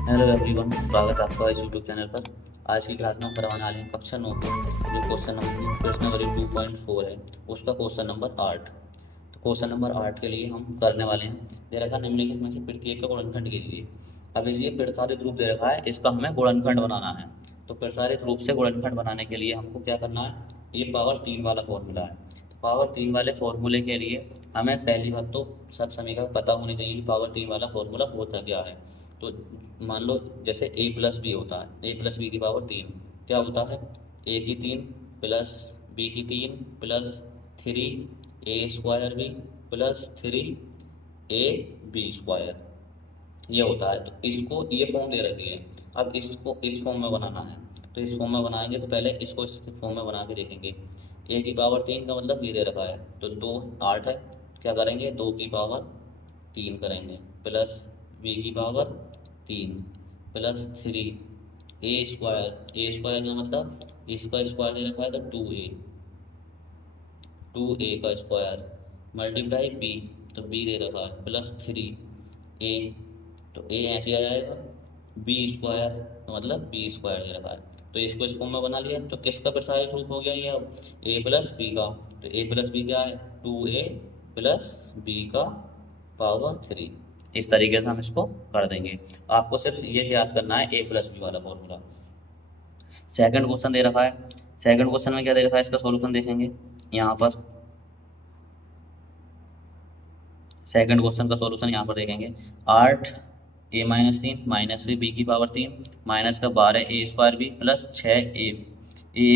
Hello everyone, स्वागत है आपका इस यूट्यूब चैनल पर। आज की क्लास में हम करवाने वाले हैं कक्षा 9 के जो क्वेश्चन नंबर प्रश्नावली 2.4 है, उसका क्वेश्चन नंबर 8। तो क्वेश्चन नंबर 8 के लिए हम करने वाले हैं, दे रखा है निम्नलिखित में से प्रत्येक का गुणनखंड कीजिए। अब इसलिए प्रसारित रूप दे रखा है, इसका हमें गुणनखंड बनाना है। तो प्रसारित रूप से गुणनखंड बनाने के लिए हमको क्या करना है, ये पावर 3 वाला फॉर्मूला है। तो पावर 3 वाले फॉर्मूले के लिए हमें पहली बात तो सब समीकरण पता होनी चाहिए कि पावर 3 वाला फॉर्मूला होता क्या है। तो मान लो जैसे ए प्लस बी होता है, ए प्लस बी की पावर 3 क्या होता है, ए की 3 प्लस बी की 3 plus 3 A square B plus 3 A B square, ये होता है। तो इसको ये फॉर्म दे रखी है। अब इसको इस फॉर्म में बनाना है, तो इस फॉर्म में बनाएंगे तो पहले इसको इस फॉर्म में बना के देखेंगे। ए की पावर 3 का मतलब ये दे रखा है, तो 2 8 है, क्या करेंगे 2 की पावर 3 करेंगे प्लस बी की पावर 3 प्लस 3 ए स्क्वायर का मतलब इसका स्क्वायर दे रखा है तो 2 ए का स्क्वायर मल्टीप्लाई बी, तो बी दे रखा है प्लस 3 ए, तो ए ऐसे आ जाएगा बी स्क्वायर, तो मतलब बी स्क्वायर दे रखा है। तो इसको इस फॉर्म में बना लिया, तो किसका प्रसारित रूप हो गया ये अब, ए प्लस बी का। तो ए प्लस बी क्या है, 2a प्लस बी का पावर 3। इस तरीके से हम इसको कर देंगे। आपको सिर्फ ये याद करना है ए प्लस बी वाला फॉर्मूला। सेकंड क्वेश्चन दे रखा है, सेकंड क्वेश्चन में क्या दे रखा है, इसका सॉल्यूशन देखेंगे यहाँ पर। सेकंड क्वेश्चन का सॉल्यूशन यहाँ पर देखेंगे। 8 a-3 माइनस बी की पावर 3 माइनस का 12 a² B plus 6 a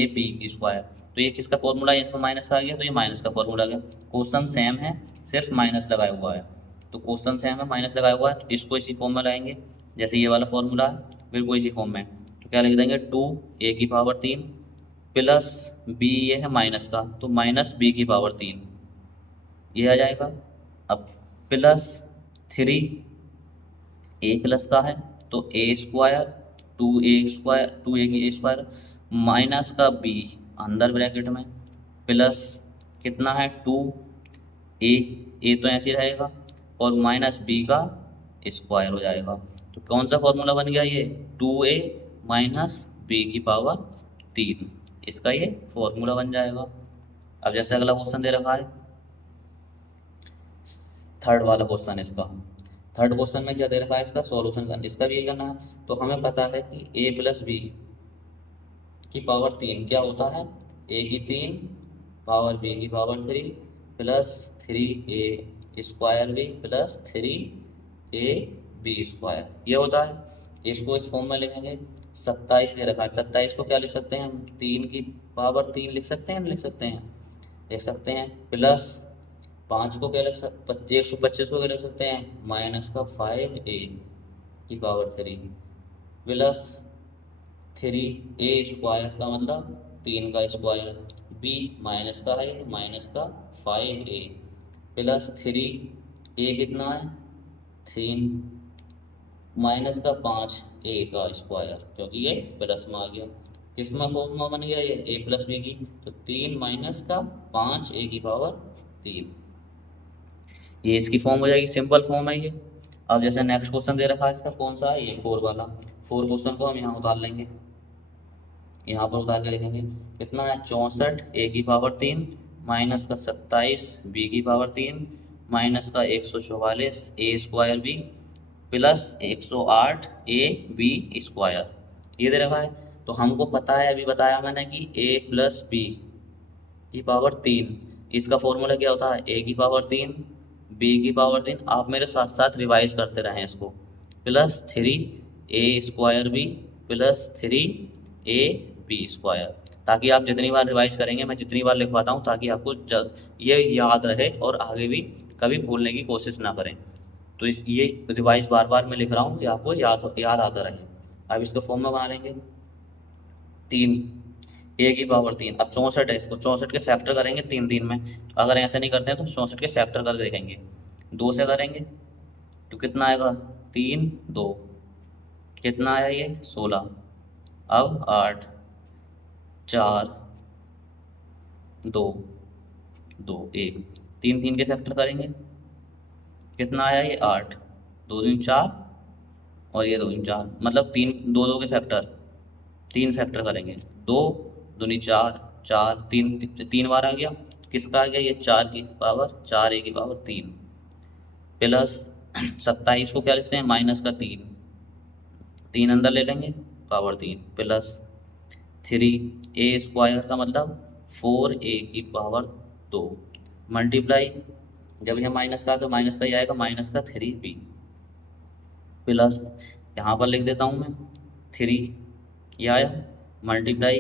B square. तो ये किसका फॉर्मूला है, यहाँ पर माइनस का आ गया, तो ये माइनस का फॉर्मूला आ गया। क्वेश्चन सेम है, सिर्फ माइनस लगाया हुआ है। तो क्वेश्चन सेम है, माइनस लगाया हुआ है, तो इसको इसी फॉर्म में लाएंगे जैसे ये वाला फॉर्मूला है, बिल्कुल इसी फॉर्म में। तो क्या लिख देंगे, 2 a की पावर 3 प्लस बी, ये है माइनस का, तो माइनस बी की पावर 3 ये आ जाएगा। अब प्लस 3 ए प्लस का है, तो a² 2a की a² माइनस का बी अंदर ब्रैकेट में प्लस कितना है 2 ए तो ऐसे ही रहेगा और माइनस बी का स्क्वायर हो जाएगा। तो कौन सा फॉर्मूला बन गया ये, 2a माइनस बी की पावर 3, इसका ये फॉर्मूला बन जाएगा। अब जैसे अगला क्वेश्चन दे रखा है, थर्ड वाला क्वेश्चन इसका। थर्ड क्वेश्चन में क्या दे रखा है, इसका सॉल्यूशन करना, इसका भी यही करना है। तो हमें पता है कि ए प्लस बी की पावर 3 क्या होता है, ए की 3 पावर बी की power 3 plus 3 a² B plus 3 a B square, ये होता है। इसको इस फॉर्म में लिखेंगे। 27 दे रखा है, 27 को क्या लिख सकते हैं हम, 3 की पावर 3 लिख सकते हैं, लिख सकते हैं, लिख सकते हैं प्लस 5 को क्या लिख सकते, 125 को क्या लिख सकते हैं, माइनस का 5a की पावर 3 प्लस 3 a² का मतलब 3 का स्क्वायर, b माइनस का है, माइनस का 5a प्लस 3 a कितना है 3 माइनस का 5 a का स्क्वायर, क्योंकि ये प्लस में आ गया। किस में फॉर्म में बन गया ये, a प्लस बी की, तो 3 माइनस का 5 a की पावर 3, ये इसकी फॉर्म हो जाएगी, सिंपल फॉर्म है ये। अब जैसे नेक्स्ट क्वेश्चन दे रखा है, इसका कौन सा है, ये 4 वाला। 4 क्वेश्चन को हम यहाँ उतार लेंगे, यहाँ पर उतार के देखेंगे कितना है, 64 a की पावर 3 माइनस का 27 b की पावर 3 माइनस का 144 a² B plus 108 a B square, ये दे रखा है। तो हमको पता है, अभी बताया मैंने कि a प्लस बी की पावर 3, इसका फॉर्मूला क्या होता है, a की पावर 3 b की पावर 3, आप मेरे साथ साथ रिवाइज करते रहें इसको, plus 3 a² B plus 3 a B square, ताकि आप जितनी बार रिवाइज करेंगे, मैं जितनी बार लिखवाता हूँ, ताकि आपको ये याद रहे और आगे भी कभी भूलने की कोशिश ना करें। तो ये रिवाइज बार बार मैं लिख रहा हूँ कि आपको याद आता रहे। अब इसको फॉर्म में बना लेंगे, 3 a की पावर 3, अब 64 है, इसको 64 के फैक्टर करेंगे 3 3 में। तो अगर ऐसे नहीं करते हैं तो 64 के फैक्टर कर देखेंगे, 2 से करेंगे तो कितना आएगा, 3 2, कितना आया ये 16, अब 8 4 2 2 1, 3 3 के फैक्टर करेंगे, कितना आया ये 8, 2 3 4 और ये 2 4, मतलब 3 2 2 के फैक्टर, 3 फैक्टर करेंगे, 2 दूनी 4, 4 3 3 बार आ गया, किसका आ गया ये 4 की पावर 4 a की पावर 3 प्लस 27 को क्या लिखते हैं माइनस का 3, 3 अंदर ले लेंगे पावर 3 प्लस 3 a स्क्वायर का मतलब 4a की पावर 2 मल्टीप्लाई, जब यह माइनस का तो माइनस का ही आएगा, माइनस का 3b प्लस यहाँ पर लिख देता हूँ मैं 3 ये आया मल्टीप्लाई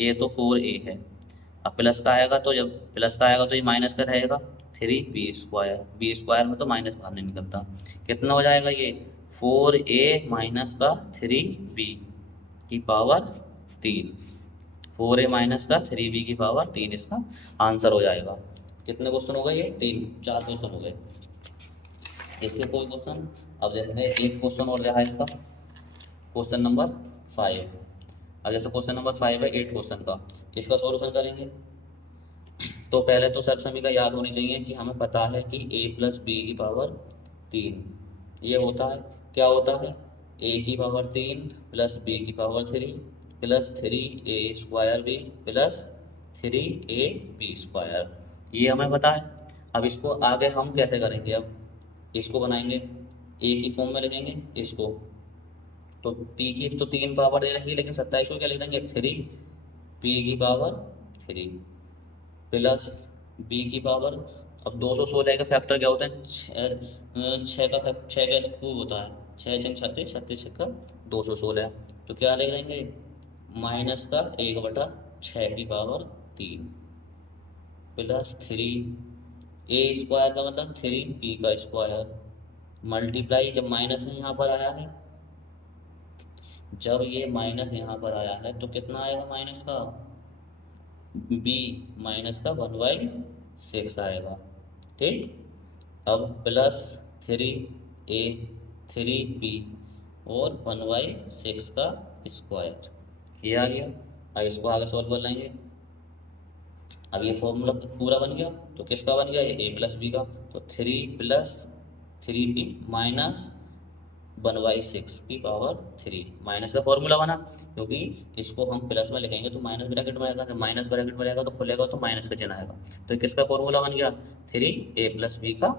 ए तो 4a है, अब प्लस का आएगा तो जब प्लस का आएगा तो ये माइनस का रहेगा 3b स्क्वायर में तो माइनस बाहर नहीं निकलता, कितना हो जाएगा ये 4a माइनस का 3b की पावर 3, 4a माइनस का 3b की पावर 3 इसका आंसर हो जाएगा। कितने क्वेश्चन हो गए ये 4 क्वेश्चन हो गए। इसके कोई क्वेश्चन, अब जैसे एक क्वेश्चन और रहा है इसका क्वेश्चन नंबर 5। अब जैसे क्वेश्चन नंबर 5 है 8 क्वेश्चन का, इसका सॉल्यूशन करेंगे। तो पहले तो सर सभी का याद होनी चाहिए कि हमें पता है कि a प्लस बी की पावर 3 ये होता है, क्या होता है a की पावर 3 प्लस b की power 3 plus 3a square b plus 3ab square, ये हमें पता है। अब इसको आगे हम कैसे करेंगे, अब इसको बनाएंगे a की फॉर्म में लिखेंगे इसको, तो p की तो 3 पावर दे रखी है लेकिन 27 को क्या लिख देंगे 3p की पावर 3 प्लस b की पावर, अब 216 का फैक्टर क्या होता है 6 का स्क्वायर होता है, 6 6 36 36 का 216, तो क्या लिख देंगे माइनस का 1/6 की पावर 3 प्लस 3a स्क्वायर का मतलब 3p का स्क्वायर मल्टीप्लाई, जब माइनस यहाँ पर आया है, जब ये माइनस यहाँ पर आया है तो कितना आएगा माइनस का b माइनस का 1/6 आएगा, ठीक। अब प्लस 3a 3b और 1/6 का स्क्वायर, ये आ गया। अब इसको आगे सॉल्व कर लेंगे। अब ये फॉर्मूला पूरा बन गया, तो किसका बन गया ये a प्लस बी का, तो 3 प्लस 3b माइनस 1/6 की पावर 3 माइनस का फॉर्मूला बना, क्योंकि इसको हम प्लस में लिखेंगे तो माइनस ब्रैकेट में आएगा, जब माइनस ब्रैकेट में रहेगा तो खुलेगा तो माइनस का चिन्ह आएगा, तो किसका फॉर्मूला बन गया 3a प्लस बी का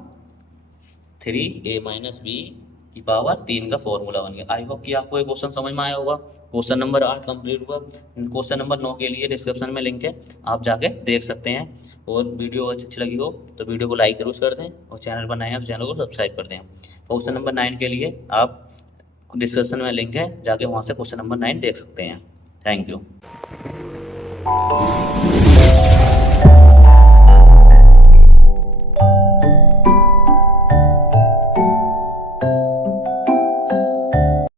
3a माइनस बी की पावर 3 का फॉर्मूला बन गया। आई होप कि आपको ये क्वेश्चन समझ में आया होगा। क्वेश्चन नंबर 8 कंप्लीट हुआ। क्वेश्चन नंबर 9 के लिए डिस्क्रिप्शन में लिंक है, आप जाके देख सकते हैं। और वीडियो अच्छी लगी हो तो वीडियो को लाइक जरूर कर दें, और चैनल पर नए हैं तो चैनल को सब्सक्राइब कर दें। क्वेश्चन नंबर 9 के लिए आप डिस्क्रिप्शन में लिंक है, जाके वहाँ से क्वेश्चन नंबर 9 देख सकते हैं। Thank you.